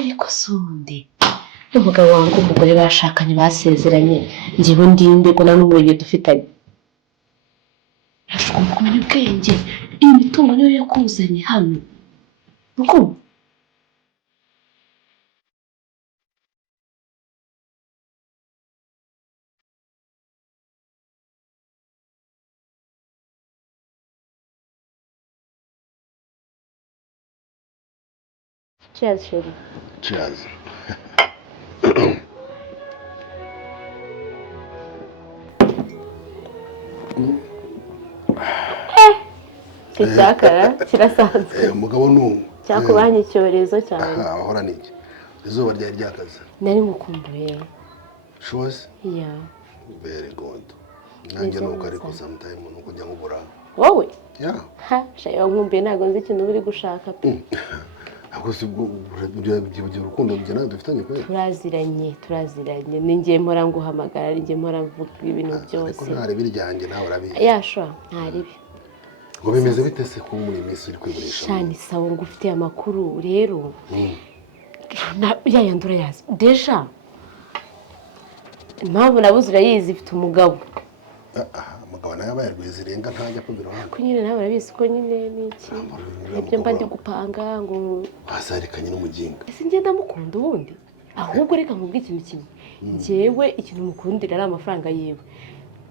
ariko sundi umugabo wanjye umugore bashakanye basezeranye njyewe ndinde ko nta n'umurenge dufitanye ashobora kumenya ubwenge iyi mitungo niyo yakuzanye hano uko Cheers, Sherry. Cheers. Icyakara kirasanzwe. Umugabo n'uwo. Cyakubanye icyorezo cyane. Ahora niki. Izuba ryari ryakaze. Nari mukumbuye. Sure? Yeah. Very good. Nanjye nuko ariko sometime nuko njya nkubura. Wowe? Yeah. Ha, shayo nkumbuye ntago nzi ikintu uri gushaka pe. Ako sibwo urabyo rukundo bigena dufitanye kwe. Turaziranye. Ningiye mpora nguhamagara, ningiye mpora mvuga ibintu byose. Ariko ntari biryanjye nawe urabizi. Yeah, sure. Ntaribi. Ngo bimeze bite se ko muri minsi uri kwiburisha? Shani sawa ngufite amakuru rero. Yandura yazi. Deja. Impamvu nabuze urayizi ifite umugabo. Umugabo nawe abayarwiza irenga ntajya kubira hano. Ko nyine nawe urabizi ko nyine niki. Ibyo mba ndi gupanga ngo wasarikanye n'umuginga. Ese ngenda mukunda ubundi. Ahubwo reka nkubwire ikintu kimwe. Njyewe ikintu mukundira ari amafaranga yewe.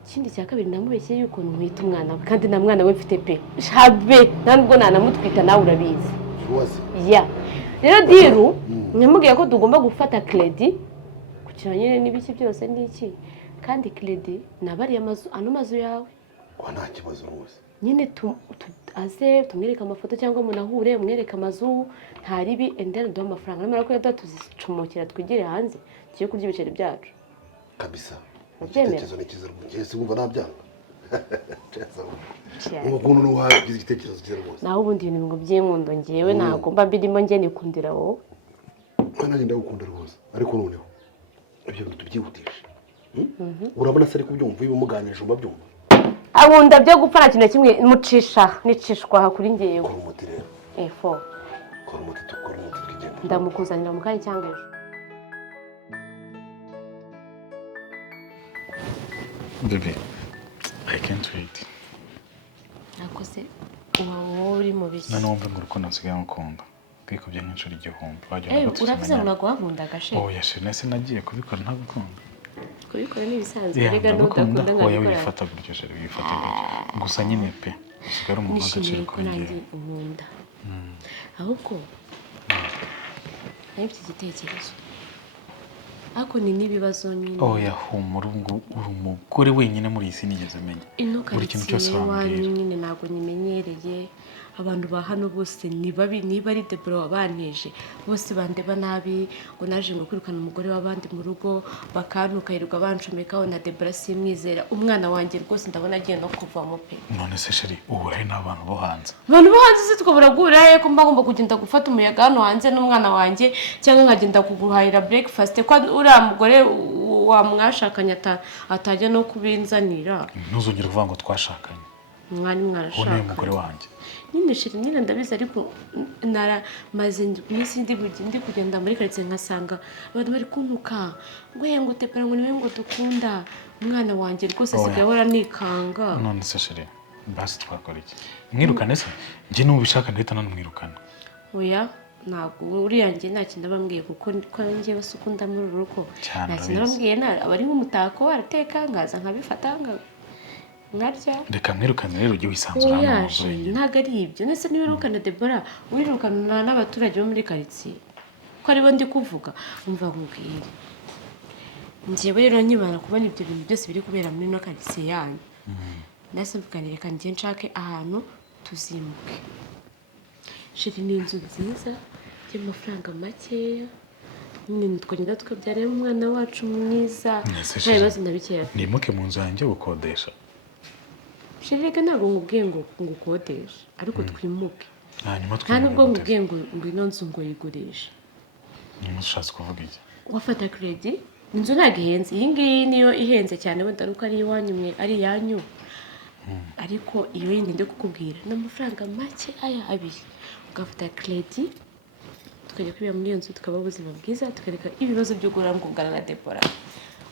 Ikindi cya kabiri namubeshye yuko nkwita umwana we kandi na mwana we mfite pe. Shabe ntabwo nanamutwita nawe urabizi. Shuwazi. Yeah. Rero diru nyamubwiye ko tugomba gufata credit kugira nyine n'ibiki byose n'iki. Kandi credit nabari ano mazu yawe. Kwa nta kibazo rwose. Nyine aze tumwereka amafoto cyangwa umuntu ahure umwereka amazu ntaribi and then do amafaranga namara ko yada tuzicomokera twigire hanze kiye kurya ibiceri byacu. Kabisa. Igitekerezo ni cyiza rwose. Sibumva nabyanga. Umuntu n'uwagize igitekerezo cyiza rwose. Naho ubundi ibintu ngo by'inkundo ngiyewe nagomba mbirimo nge nikundira wowe. Nanjye ndagukunda rwose. Ariko noneho ibyo bintu tubyihutisha. Urabona se ari kubyumva ibimuganije ubabyumva. Abunda byo gupfa na kintu kimwe nicishwa kuri ngewe. Kora umuti rero. F4. Kora umuti twigenda. Ndamukuzanira mu kanya cyangwa ejo. Baby, I can't wait. Nakose wowe uri mu biki. Nanumva ngo urukundo nsigaye ngukunda. Kwikubye nk'inshuro igihumbi. Uravuze ngo nagwakunda gashe. Oh yashe nese nagiye kubikora ntagukunda. Kubikora ni bisanzwe rega ndakunda ngakora. Oya wifata gutyo sheri wifata gutyo. Gusa nyine pe. Usigara umuntu agaciro ko nanjye unkunda. Ahubwo nabifite igitekerezo. Ako ni nibibazo nyine. Oya humura ngo uri umugore wenyine muri isi nigeze menya. Buri kintu cyose wambwira. Nyine nago nyimenyereye. Abantu ba hano bose niba ari Debora wabaneje bose bandeba nabi ngo naje ngo kwirukana umugore w'abandi mu rugo bakanuka yirirwa bancomekaho na Debora simwizera umwana wanjye rwose ndabona agiye no kuvamo pe. None se sheri uburahe n'abantu bo hanze. Abantu bo hanze se tukabura guraye ko mba ngomba kugenda gufata umuyaga hano hanze n'umwana wanjye cyangwa nkagenda kuguhahira breakfast ko uriya mugore wamwashakanye atajya no kubinzanira. Ntuzongere uvuga ngo twashakanye. Mwari mwarashaka. One mugore wanjye. Nyine shiri nyine ndabizi ariko maze iminsi ndi kugenda muri karitsiye nkasanga abantu bari kuntuka ngo tepera ngo niwe ngo dukunda umwana wanjye rwose asigaye ahora nikanga. None se shiri basi twakora iki? Mwirukane se njye n'ubishaka ndahita nanumwirukana. Oya ntabwo uriya njye nta kintu abambwiye kuko njye basukunda muri uru rugo nta kintu abambwiye abari nk'umutako arateka ngaza nkabifata ngarya. Reka mwirukane rero ujye wisanzura hano. Ntago ari ibyo nese niwirukana Debora wirukana n'abaturage bo muri karitsiye ko aribo ndi kuvuga umva nkubwire. Njyewe rero nkibana kubona ibyo bintu byose biri kubera muri no karitsiye yanyu nase mvuganire kandi ngiye nshake ahantu tuzimuke. Shiri ni inzu nziza y'amafaranga makeya nyine twagenda tukabyarira umwana wacu mwiza nta bibazo ndabikera. Nimuke mu nzu yanjye gukodesha. Shirika ntabwo ngubwiye ngo ngukodesha ariko twimuke. Hanyuma nta nubwo ngubwiye ngo ino nzu ngo yigurishe. Niba ushatse kuvuga iki? Wafata credit inzu ntabwo ihenze iyi ngiyi niyo ihenze cyane wenda nuko ari iwanyu mwe ari iyanyu ariko iyo yindi ndi kukubwira n'amafaranga make aya abiri ugafata credit tukajya kwiba muri iyo nzu tukaba ubuzima bwiza tukareka ibibazo byo guhangana na Debora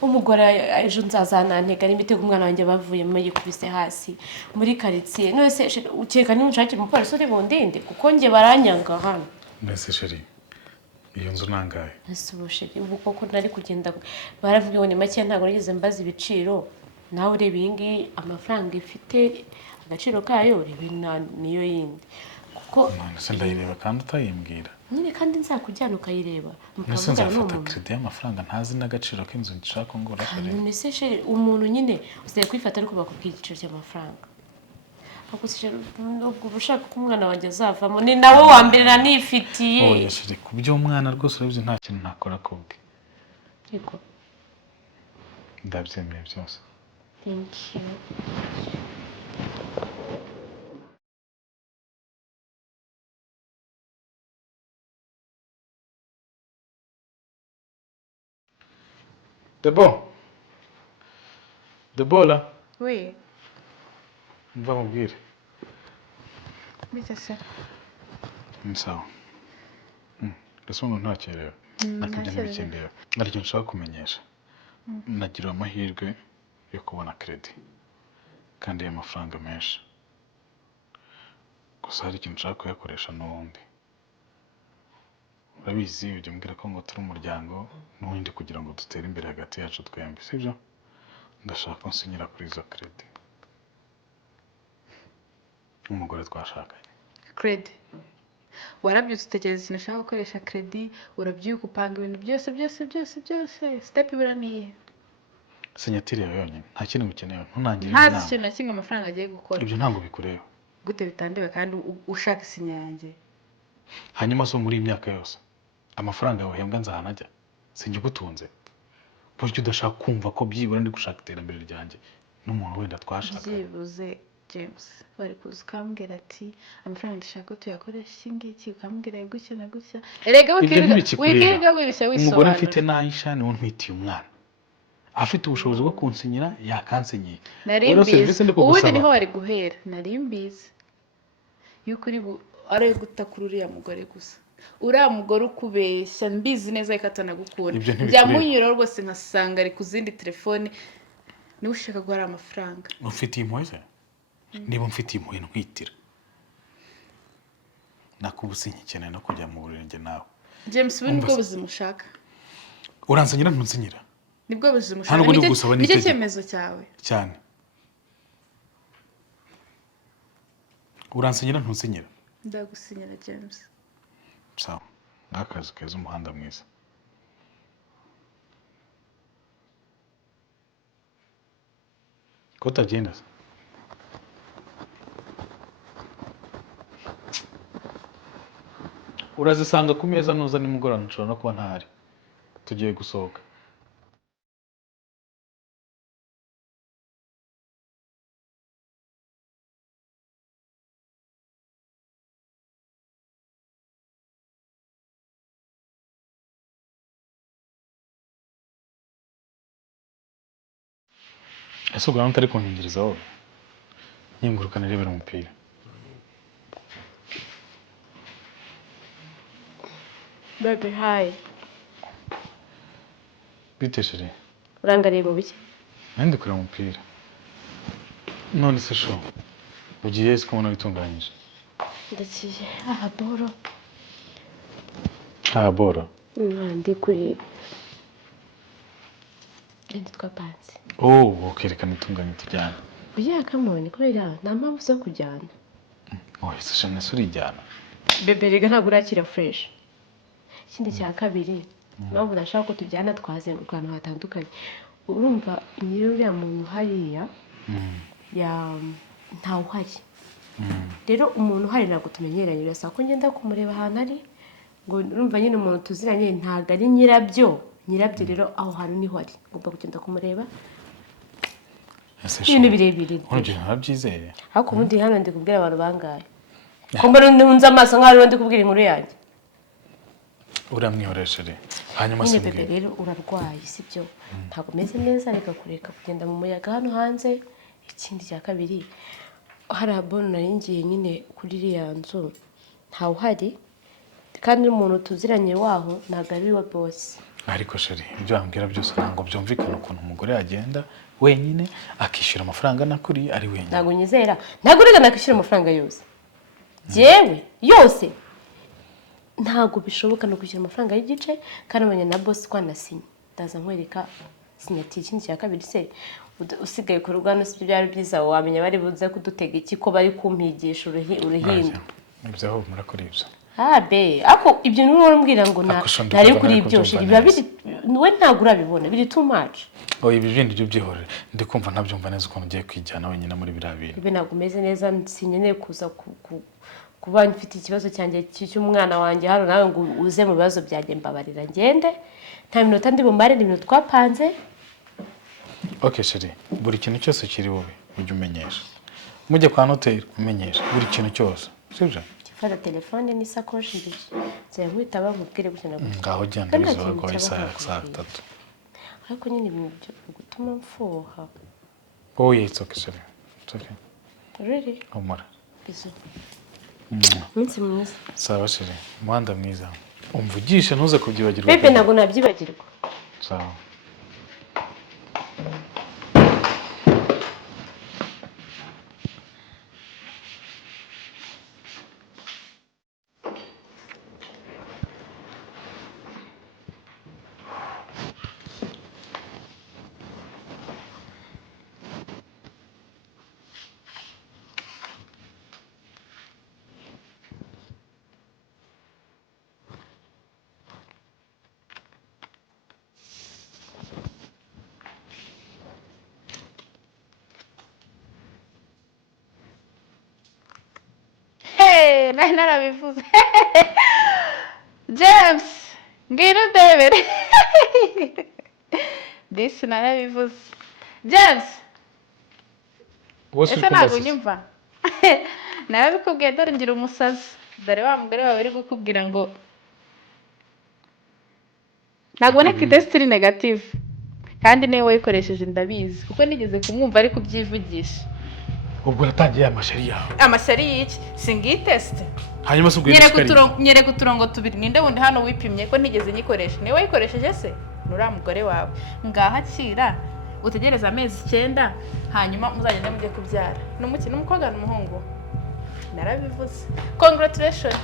umugore ejo nzazanantega n'imitego umwana wanjye bavuyemo yikubise hasi muri karitsiye none se ukeka n'umushakira umupolisi uri bundinde kuko njye baranyanga hano mbese sheri iyo nzu nangaye ese ubu sheri ubu koko nari kugenda baravuga ngo ni make ntabwo nigeze mbaza ibiciro nawe ureba iyi ngiyi amafaranga ifite agaciro kayo reba niyo yindi kuko none se ndayireba kandi utayimbwira nyine kandi nzakujyana ukayireba nese nzafata credit y'amafaranga ntazi n'agaciro k'inzu nshaka ngura sheri none se sheri umuntu nyine usigaye kwifata ariko bakubwira igiciro cy'amafaranga ako se ubwo ushaka ko umwana wanjye azavamo ni nawe wa mbere nanifitiye oya sheri ku by'umwana rwose urabizi nta kintu nakora kubwe yego ndabyemeye byose thank you Debola Oui. mva mubwire Bite se? ni sawa ese umuntu ntakerewe nakibyo ntibikindeba ariko nshaka kumenyesha nagira amahirwe yo kubona credit kandi y'amafaranga menshi gusa hari ikintu nshaka kuyakoresha n'ubundi urabizi ujya mbwira ko ngo turi umuryango n'ubundi kugira ngo dutere imbere hagati yacu twembi sibyo ndashaka ko nsinyira kuri izo credit umugore twashakanye Credit. Warabyutse utekereza ikintu ushaka gukoresha credit, urabyuka upanga ibintu byose. Step ibura niye. sinyatire yawe yonyine nta kintu mukeneye ntunangire Ntazi inama ikintu na kimwe amafaranga agiye gukora. ibyo ntabwo bikureba Gute bitandewe kandi ushaka isinya yanjye. hanyuma so muri iyi myaka yose amafaranga yawe uhembwa nzahana ajya sinjye ugutunze buryo udashaka kumva ko byibura ndi gushaka iterambere ryanjye n'umuntu wenda twashaka Byibuze James bari kuza ukambwira ati amafaranga ndashaka ko tuyakoresha iki ngiki ukambwira gutya na gutya erega wigerega wibeshya wisobanura umugore mfite nahisha niwe ntwitiye umwana afite ubushobozi bwo kunsinyira yakansinyiye narimbizi ubundi niho wari guhera narimbizi yuko ari guta kuri uriya mugore gusa uriya mugore ukubeshya mbizi neza ko atanagukunda byamunyura rwose nkasanga ari ku zindi telefone niwe ushaka guhara amafaranga ufitiye impuhwe se niba mfitiye impuhwe ntwitira nakubuze nkikeneye no kujya mu burenge nawe James we nibwo buzima ushaka uransinyira ntunsinyira nibwo buzima ushaka nicyo cyemezo cyawe cyane uransinyira ntunsinyira ndagusinyira James sawa n'akazi keza umuhanda mwiza ko utagenda se urazisanga ku meza nuza nimugoroba nshobora no kuba ntahari tugiye gusohoka ese ubwo nawe utari kunkingiriza wowe nyingurukana irebera umupira baby hi bite sheri urangariye mu biki nandi kureba umupira none se sho ugiye ese kubona bitunganyije ndakiye aha boro boro ndi kuri ndi twapanze ukerekana itunganye tujyana ugiye akamoni kubera nta mpamvu zo kujyana ese shana se urijyana bebe rega ntabwo urakira fresh ikindi cya kabiri mpamvu nashaka ko tujyana twazenguruka ahantu hatandukanye urumva nyiri uriya muntu hariya ntawe uhari rero umuntu uhari ntabwo tumenyeranye birasaba ko ngenda kumureba ahantu ari ngo urumva nyine umuntu tuziranye ntabwo ari nyirabyo rero aho hantu niho ari ngomba kugenda kumureba ibintu birebire ntabyizeye ariko ubundi hano ndi kubwira abantu bangaye ko mbona nunze amaso nk'aho ndi kubwira inkuru yanjye uramwihoreshere hanyuma se bebe rero urarwaye sibyo ntabwo umeze neza reka kureka kugenda mu muyaga hano hanze ikindi cya kabiri hari abona nari ngiye nyine kuri iriya nzu ntawe uhari kandi umuntu tuziranye waho ntabwo ari we boss. Ariko sheri ibyo wambwira byose ntabwo byumvikana ukuntu umugore agenda wenyine akishyura amafaranga nakuri ari wenyine. Ntabwo nyizera, ntabwo urega nakishyura amafaranga yose. Jewe yose ntabwo bishoboka no kwishyura amafaranga y'igice kandi abanye na boss kwa nasinye. Ndaza nkwereka sinyati ikindi cya kabiri se usigaye ku rugano sibyo byari byiza wamenya bari buze kudutega iki ko bari kumpigisha uruhindo. Ibyo aho murakora ibyo. Be ako ibyo ni wowe umbwira ngo ntari kuri ibyo biba biri we ntabwo urabibona biri too much. Ibi bindi byo byihorere ndi kumva ntabyumva neza ukuntu ugiye kwijyana wenyine muri biriya bintu. Ibi ntabwo umeze neza sinyeneye kuza kuba mfite ikibazo cyanjye cy'umwana wanjye hano nawe ngo uze mu bibazo byanjye mbabarira ngende nta minota ndi bumare ibintu twapanze. Okay sheri buri kintu cyose kiri wowe ujye umenyesha mujye kwa noteri umenyesha buri kintu cyose sibyo. Fata telefone n'isakoshi ndije nzeye nkwita bamubwire gukina ngaho genda bizo ko saa 3. Ariko nyine ibintu byo gutuma mfuha. It's okay sheri. It's okay. Really? Omara. Bizo. Minsi mwiza. Sawa sheri muhanda mwiza umvugisha ntuze kubyibagirwa. Pepe ntabwo nabyibagirwa. Sawa. Nari narabivuze. James ngwino ndebere. Disi narabivuze. James ese ntabwo unyumva. Narabikubwiye dore ngira umusazi. Dore wa mugore wawe uri gukubwira ngo ntabwo neka test iri negative kandi niwe wayikoresheje ndabizi kuko nigeze kumwumva ari kubyivugisha. Ubwo natangiye amashari yawe. Amashari y'iki? Singi test. Hanyuma se ubwo nyereka uturongo tubiri ninde wundi hano wipimye ko ntigeze nyikoresha. Niwe wayikoresheje se? Nura mugore wawe. Ngaha kira utegereza amezi 9 hanyuma muzagenda mujye kubyara. N'umukino umukobwa n'umuhungu. Narabivuze. Congratulations.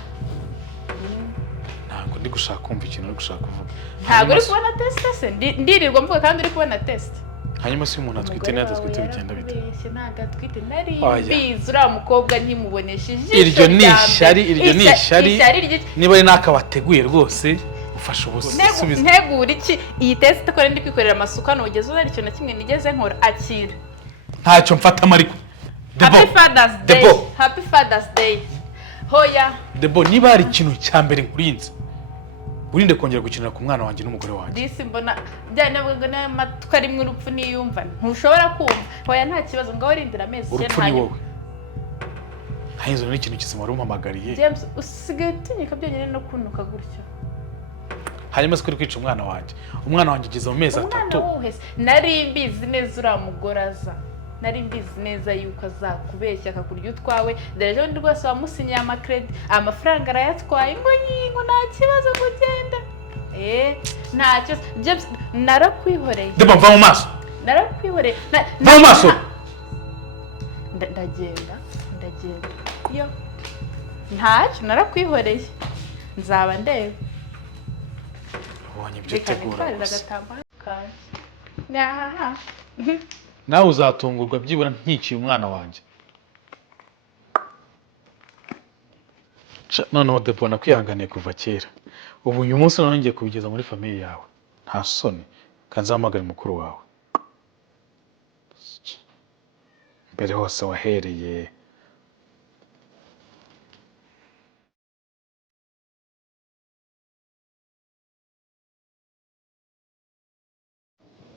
Ntabwo ndi gushaka kumva ikintu uri gushaka kuvuga. Ntabwo uri kubona test se? Ndirirwa mvuga kandi uri kubona test. Hanyuma se umuntu atwite n'adatwite bigenda bite? Ntabwo atwite nari mbizi uriya mukobwa ntimubonesheje. Iryo ni ishari niba ari naka wateguye rwose ufasha ubusa. Ntegura iki iyi test ko ndi kwikorera amasuka nugeze uzari cyo na kimwe nigeze nkora akira. Ntacyo mfata mariko. Happy Father's Day. Hoya. Debo niba ari ikintu cya mbere nkurinze. Urinde kongera gukinira ku mwana wanjye n'umugore wanjye. Disi mbona byanabwo n'amatwa rimwe urupfu niyumva. Ntushobora kumva. Hoya nta kibazo ngaho rindira amezi 9 urupfu ni wowe. Hahinzo n'ikintu kizima rumpamagariye. James usigaye utinyika byonyine no kunuka gutyo. Hanyuma se kuri kwica umwana wanjye. Umwana wanjye ugeze mu mezi 3. Nari mbizi neza uramugoraza. Nari mbizi neza yuko azakubeshya akakurya utwawe. Derejo ndi rwose wamusinyiye amakredi amafaranga arayatwaye ngo nta kibazo kugenda. Ntacyo James narakwihoreye. Deba mva mu maso. Narakwihoreye. Mva mu maso. Ndagenda. Yo. Ntacyo narakwihoreye. Nzaba ndebe. Ubonye ibyo tegura. Nyaha. Nawe uzatungurwa byibura nkikiye umwana wanjye. Noneho Debo nakwihanganiye kuva kera. Ubu uyu munsi nongeye kubigeza muri famille yawe. Nta soni kanzahamagara mukuru wawe. Mbere hose wahereye.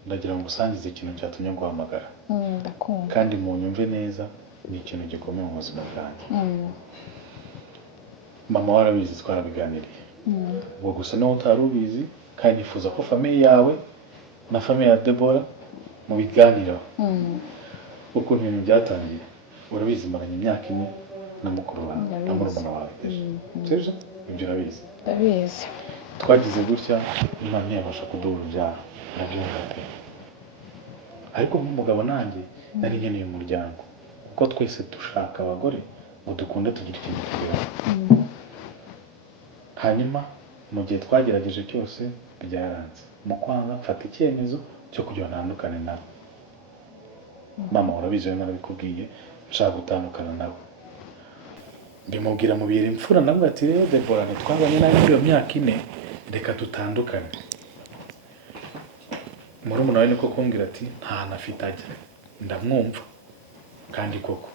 Ndagira ngo usangize ikintu cyatumye guhamagara. Ndakumva. Kandi mu nyumve neza ni ikintu gikomeye mu buzima bwanjye. Mama warabizi twarabiganiriye. Ubwo gusa nawe utarubizi kandi nifuza ko famille yawe na famille ya Deborah mu biganiro. Uko ibintu byatangiye urabizi maranye imyaka 1 na mukuru wawe na murumuna wawe. Sibyo? ibyo urabizi. ndabizi. Twagize gutya Imana ntiyabasha kuduha urubyaro nabyumva pe, ariko nk'umugabo nanjye nari nkeneye umuryango kuko twese dushaka abagore ngo dukunde tugira ikintu tugeraho. Hanyuma mu gihe twagerageje cyose byaranze, mu kwanga mfata icyemezo cyo kugira ntandukane nabo. Mama urabizi rero narabikubwiye nshaka gutandukana nabo, mbimubwira mu bihe imfura nabwo ati rero Debora ntitwabanye nawe muri iyo myaka 4 reka dutandukane. Murumuna we niko kumbwira ati nta nafite ajya, ndamwumva kandi koko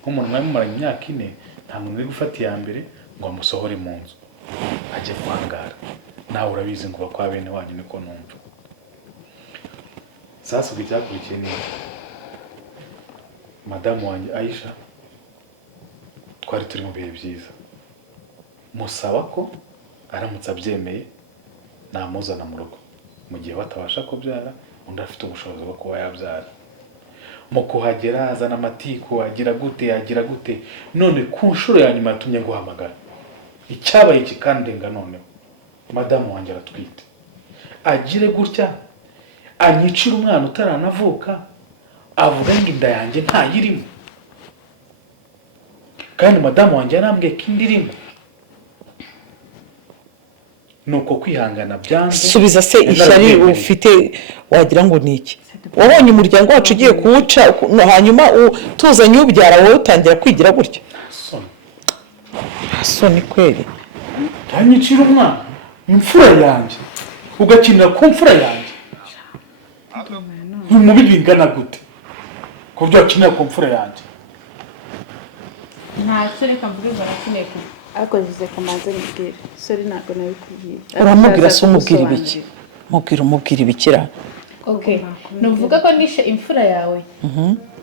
nk'umuntu nawe mumara imyaka 4 nta muntu uri gufata iya mbere ngo amusohore mu nzu ajye kwangara. Nawe urabizi ngo bakwa bene wanyu niko numva. Sasa ubwo icyakurikiye ni madamu wanjye Aisha, twari turi mu bihe byiza, musaba ko aramutse abyemeye namuzana mu rugo mu gihe batabasha kubyara undi afite ubushobozi bwo kuba yabyara. Mu kuhagera azana amatiku agira gute none ku nshuro ya nyuma yatumye guhamagara icyabaye kikandenga. Noneho madamu wanjye aratwite, agire gutya anyicira umwana utaranavuka, avuga ngo inda yanjye ntayirimo, kandi madamu wanjye yarambwiye ko indi irimo. Nuko kwihangana byanze. Subiza se ishyari ufite wagira ngo ni iki? Wabonye umuryango wacu ugiye kuwuca hanyuma tuzanye ubyara wowe utangira kwigira gutya? Soni kweli. Yanyicira umwana imfura yanjye ugakinira ku mfura yanjye. Mubi bingana gute ko byo akinira ku mfura yanjye? Nta sore kamvuga barakeneye ku ariko zize kumanze mbwira sore ntabwo nabikubwiye. Uramubwira se umubwira ibiki? Umubwira ibikira? Okay, nuvuga ko nishe imfura yawe.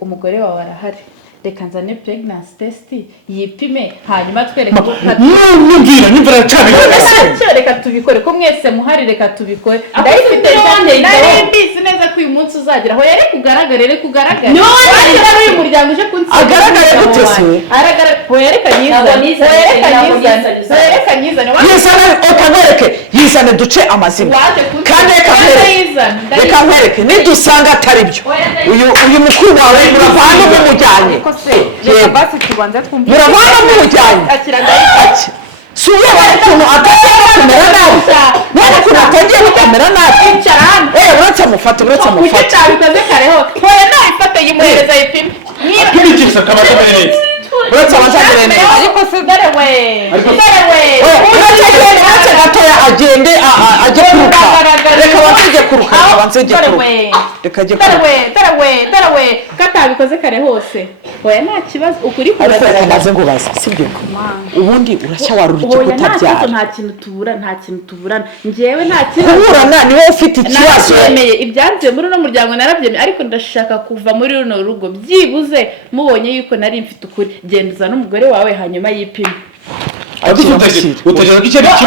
Umugore wawe arahari, reka nzane pregnancy test yipime hanyuma twereke ko Numvira nimvira cyane. Reka tubikore ko mwese muhari, reka tubikore. Ndayifite ndayimbizi neza ko uyu munsi uzagera aho yari kugaragara. No, yari uyu muryango uje kunsi. Agaragara gute se? Aragara ho yari kanyizana. Yizana okabereke, yizana duce amazina. Kandi reka nkwereke nidusanga atari byo. Uyu mukuru wawe muravana mumujyanye. Reka basi tubanza twumve. Muravana mumujyanye. Akira ndayifata. Suye bari kuntu atagiye kumera nabi. None kuntu atagiye kumera nabi. Icarana. Uretse mufate. Kuki bikoze kareho. Hoya nayifata yimuhereza yipime. Akibikisa kabaza neza. Uretse amajyambere neza. Ariko se dare we. Uretse gatoya agende ajye kuruka. Reka bansije kuruka. Reka ajye kuruka. Dare we. Katabikoze kare hose. Hoya nta kibazo ukuri kugaragara. Amaze ngo baza sibyo ko. Ubundi urashya warura iki kutabyara. Nta kintu tuburana. Ngewe nta kintu. Kuburana ni wowe ufite ikibazo. Nabyemeye ibyanze muri no muryango narabyemeye, ariko ndashaka kuva muri runo rugo byibuze mubonye yuko nari mfite ukuri. Genduza n'umugore wawe hanyuma yipime. Utegera ko icyo kibazo.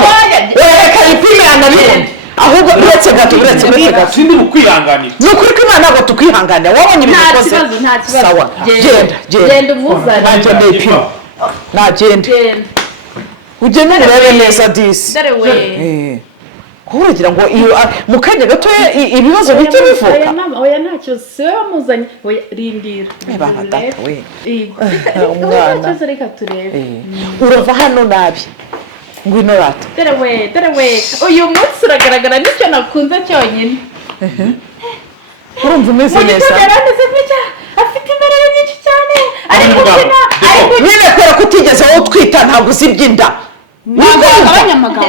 Reka yipime yanabibona. Ahubwo uretse gato. Sindi mukwihanganira. Nukuri ko Imana ntabwo tukwihanganira. Wabonye ibintu bikoze. Nta kibazo. Sawa. Genda umuzane. Nagende ipima. Nagende. Ugende urebe neza disi. Dare we. Kugira ngo iyo mukanya gato ibibazo bite bivuka. Oya nta kibazo. Se wamuzanye. Oya rindira. Baba data we. Umwana. Reka turebe. Urava hano nabi. Ngwino rata. Dare we. Uyu munsi uragaragara nicyo nakunze cyonyine. Urumva umeze neza. Afite imbaraga nyinshi cyane. Ariko nyine kubera ko utigeze wowe utwita ntabwo uzi iby'inda. Abanyamagambo.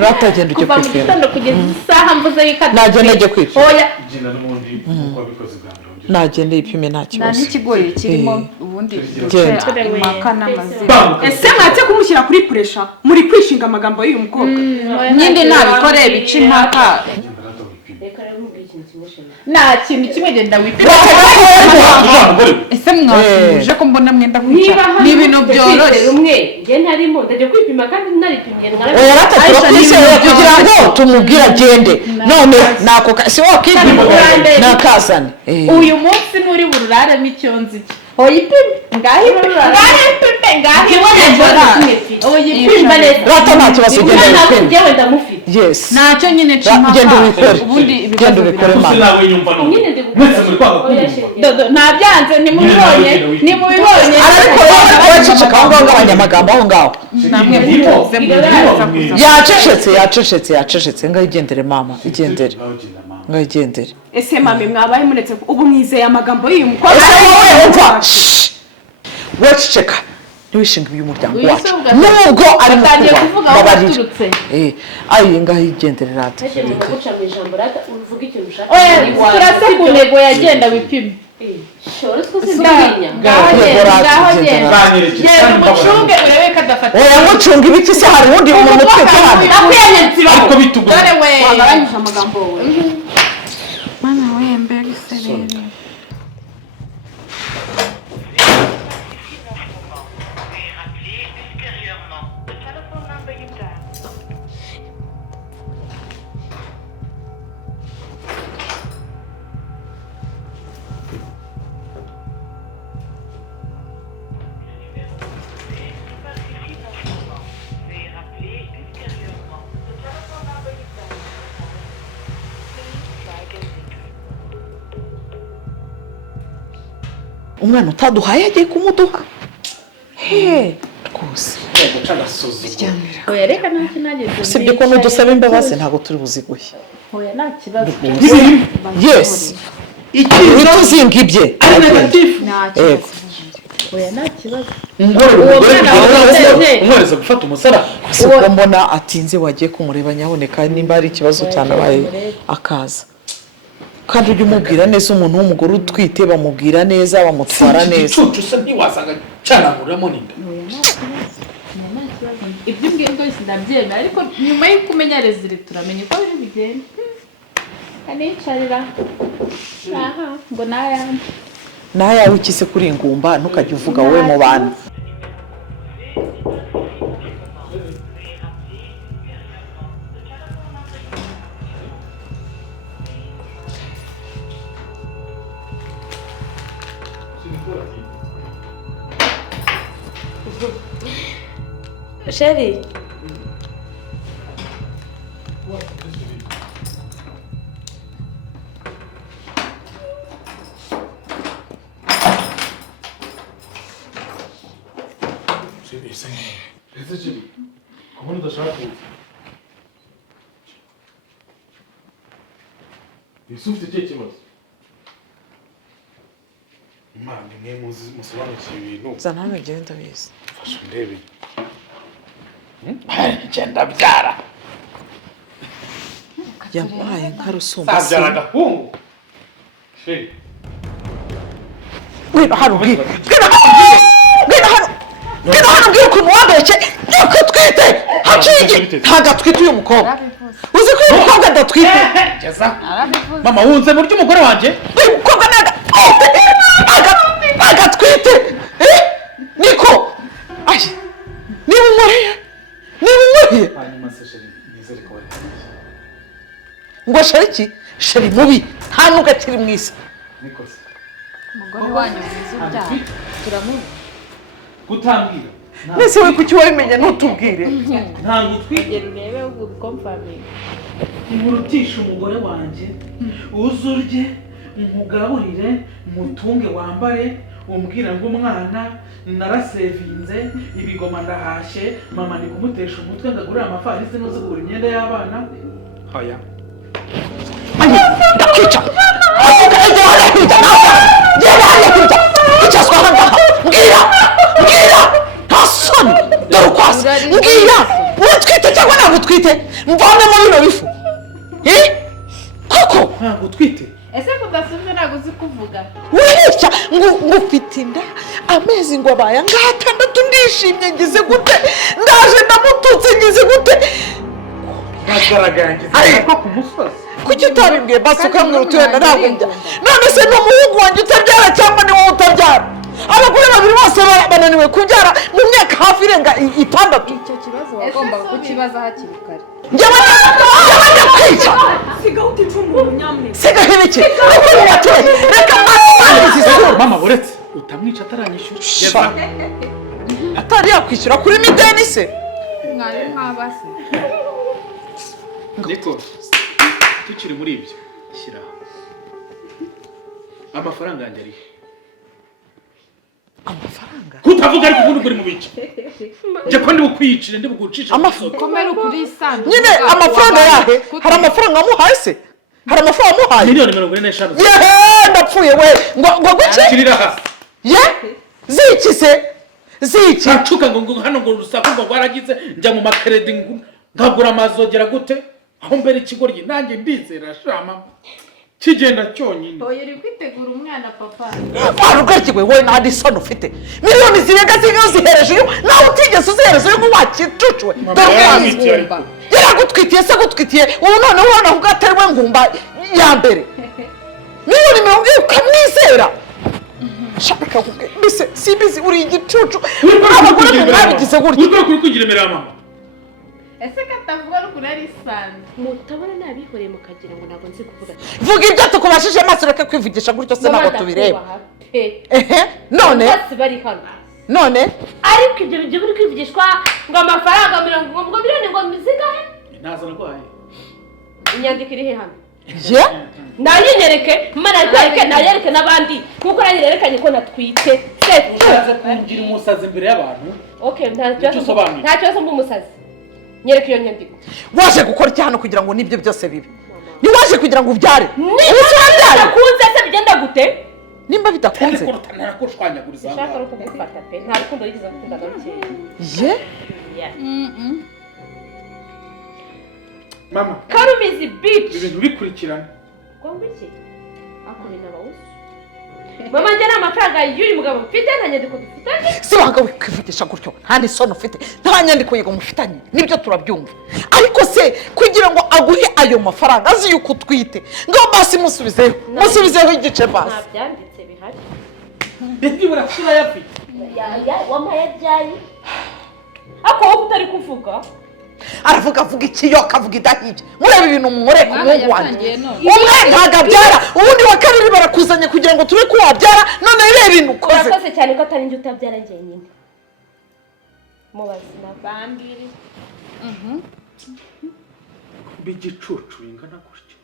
Ratagenda ujye kwifera. Kuva mu gitondo kugeza isaha mvuze yuko nagenda ajye kwifera. Oya. Genda n'ubundi uko bikoze bwa mbere. Nagende ipime nta kibazo. Nta n'ikigoye kirimo ubundi impaka n'amazina. Ese mwatse kumushyira kuri pressure muri kwishinga amagambo y'uyu mukobwa. Nyinde nabikore bica impaka. Nta kintu kimwe genda wipima. Ese mwafuje ko mbona mwenda kwica. Ni ibintu byoroshye. Umwe nge ntarimo ndajya kwipima kandi naripimye kugira ngo tumubwire agende. None nako si wakipima nakazane. Uyu munsi nturi buraramo icyonzi cye. oyipime ngahipime rata nta kibazo njyewe ndamufite yes ntacyo nyine genda ubikore ubundi genda ubikore Gusa mama nawe nyumva no mwese muri kwanga kumva dodo ntabyanze nimubibonye arabikora waceceka aho ngaho ng'abanyamagambo aho ngaho yacecetse ngaho igendere mama igendere ngaho igendere ese mami mwabaye muretse ubu mwizeye amagambo y'uyu mukobwa wowe umva waceceka ntiwishinga iby'umuryango wacu nubwo ari batangiye kuvuga aho baturutse ayi ngaho igendere rata guca mu ijambo rata uvuga ikintu ushaka turase ku ntego yagenda wipime shora twese ndamenya genda umucunge urebe ko adafata oya mucunga ibiki se hari uwundi muntu utwite hano ariko bitugora dore we wagaranyije amagambo we mana we mbega isereri umwana utaduhaye agiye kumuduha rwose guca agasuzuguro oya reka ntacyo nageze usibye ko nudusaba imbabazi ntabwo turi buziguhe oya nta kibazo yes ikintu uzinga ibye ari negatifu oya nta kibazo umwereza gufata umusara siko mbona atinze wagiye kumureba nyaboneka nimba ari ikibazo cyanabaye akaza kandi ujye umubwira neza umuntu w'umugore utwite bamubwira neza bamutwara neza igicucu se ntiwasanga cyaramuramo n'inda ibyo mbwiye byose ndabyemera ariko nyuma y'uko umenya rezire turamenya uko biri bigenda kanicarira aha ngo nayandi nayawe ikise kuri ingumba ntukajya uvuga wowe mu bantu Chérie. Comment on doit faire Yusuf c'était kibazo Imana imwe musobanukiye ibintu zana hano genda bize fasha ndebe ngenda byara yampaye nka rusumba sabyara agahungu she wino hano bwira bwira ukuntu wabeshye yuko twite hacike ntago atwite uyu mukobwa uzi ko uyu mukobwa adatwite mama wunze mu ry'umugore wanjye uyu mukobwa agatwite niko niba umuriye hanyuma se sheri nizere ko ngo shariki sheri mubi nta nubwo akiri mwiza niko se umugore wanyu mwiza ubyara turamubona gutambwira nese we kuki wabimenya ntutubwire ntabwo twigera urebe ubukomfamingi nkurutisha umugore wanjye uzurye nkugaburire mutunge wambare umbwira ngo umwana narasevinze ibigoma ndahashye mama ni kumutesha umutwe ngagurira amafarisi n'uzigura imyenda y'abana hoya ndakwica icazwa ahangaha mbwira nta soni dore ukwasi mbwira uratwite cyangwa ntabwo utwite mvanemo bino bifu koko ntabwo utwite ese kudasubye ntabwo uzi kuvuga urabeshya ngo ufite inda amezi ngo abaye angahe atandatu ndishimye ngize gute ndaje ndamututse ngize gute nagaragaye ngize ko ku musozi kuki utabimbwiye basi ukambwira uti wenda ntabwo njya none se ni umuhungu wanjye utabyara cyangwa ni wowe utabyara abagore babiri bose bananiwe kubyara mu myaka hafi irenga 6 icyo kibazo wagombaga kukibaza hakiri kare njyewe ndakwica siga uticumura nyamuneka siga hebeke kuko ni naturere reka mama mama uretse utamwica ataranyishyura atari yakwishyura kuri mideni se mwari mwabase niko tukiri muri ibyo shyira amafaranga yanjye ari amafaranga kutavuga ariko ubundi uri mu bice njye ko ndi bukwiyicire ndi bugucisha komera kuri isanduku nyine amafaranga yahe hari amafaranga amuhaye se hari amafaranga amuhaye miliyoni 45 yehe ndapfuye we ngo guki kirira hasi ye ziki se ziki acuka ngo hano ngo rusaku ngo gwaragize njya mu makredi ngagura amazogera gute aho mbere ikigoryi nanjye ndizera shama kigenda cyonyine oya uri kwitegura umwana papa warugakiwe we nta disoni ufite miliyoni zirenga zihereje iyo nawe utigeze uzihereza uyu nguyu wakicucuwe yaragutwitiye se agutwitiye ubu noneho ubona ko ateriwe ngumba ya mbere miliyoni 20 ukamwizera shaka mbese simbizi uri igicucu abagore mwabigize gutya uri kuri kugira imbere ya mama ese katavuga n'ukuntu ari isanzwe mutabona nabihoreye mukagira ngo ntabwo nzi kuvuga vuga ibyo tukubashije amaso reka kwivugisha gutyo se ntabwo tubireba none bari hano none ariko ibyo bijya buri kwivugishwa ngo amafaranga 50 ngo miliyoni ngo mizigahe ntaza narwaye inyandiko iri he hano ye nayinyereke mana rwereke nayereke n'abandi kuko nayirerekanye ko natwite se uzaza kungira umusazi imbere y'abantu okay nta kibazo mbu umusazi nyereka iyo nyandiko waje gukora iki hano kugira ngo nibyo byose bibe ni waje kugira ngo ubyare bidakunze se bigenda gute nimba bidakunze nshaka no kugufata pe nta rukundo yigeze gukunda na rukeya ye mama karumizi bitch ibintu bikurikirana kwamba iki akuri n'abawusu mama njye n'amafaranga y'uyu mugabo mfite nta nyandiko dufitanye si wanga wikivugisha gutyo nta n'isoni ufite nta nyandiko yego mufitanye nibyo turabyumva ariko se kugira ngo aguhe ayo mafaranga azi yuko utwite ngo basi musubizeho igice basi nta byanditse bihari mbese burashira yapfite wamaye ryari ako wowe utari kuvuga aravuga avuga ikiyo akavuga idahibye mureba ibintu mumure ku mungu wanjye umwe ntago abyara ubundi wa kabiri barakuzanye kugira ngo tube ko wabyara none reba ibintu ukoze urakoze cyane ko atari njye utabyara njye nyine mubazi bambiri bigicucu ingana gutyo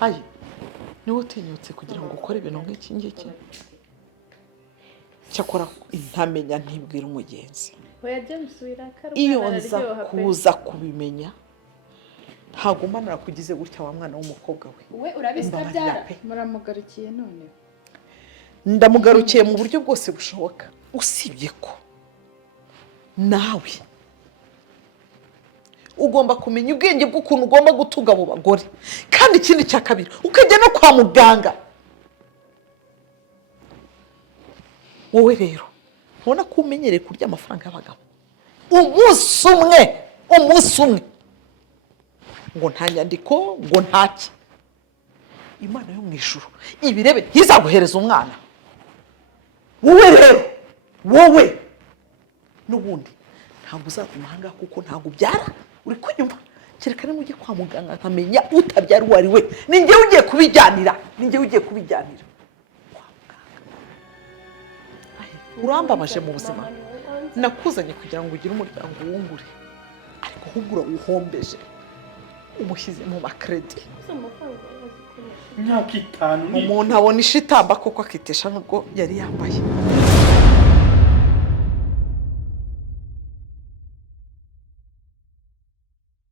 hayi niwe utinyutse kugira ngo ukore ibintu nk'iki ngiki cyakora ntamenya ntibwira umugenzi iyo nza kuza kubimenya ntabwo umanura kugize gutya wa mwana w'umukobwa we urabizi ko byara muramugarukiye none ndamugarukiye mu buryo bwose bushoboka usibye ko nawe ugomba kumenya ubwenge bw'ukuntu ugomba gutuga abo bagore kandi ikindi cya kabiri ukajya no kwa muganga wowe rero ubona ko umenyereye kurya amafaranga y'abagabo umunsi umwe ngo nta nyandiko ngo ntaki imana yo mu ijuru ibirebe ntizaguhereza umwana wowe rero wowe n'ubundi ntabwo uzatuma ahangaha kuko ntabwo ubyara uri kunyumva kereka niba ujye kwa muganga nkamenya utabyara uwo ari we ni njyewe ugiye kubijyanira urambabaje mu buzima nakuzanye kugira ngo ugire umuryango wungure ariko ahubwo urawuhombeje umushyize mu makredi imyaka 5 umuntu abona ishitamba koko akitesha nubwo yari yambaye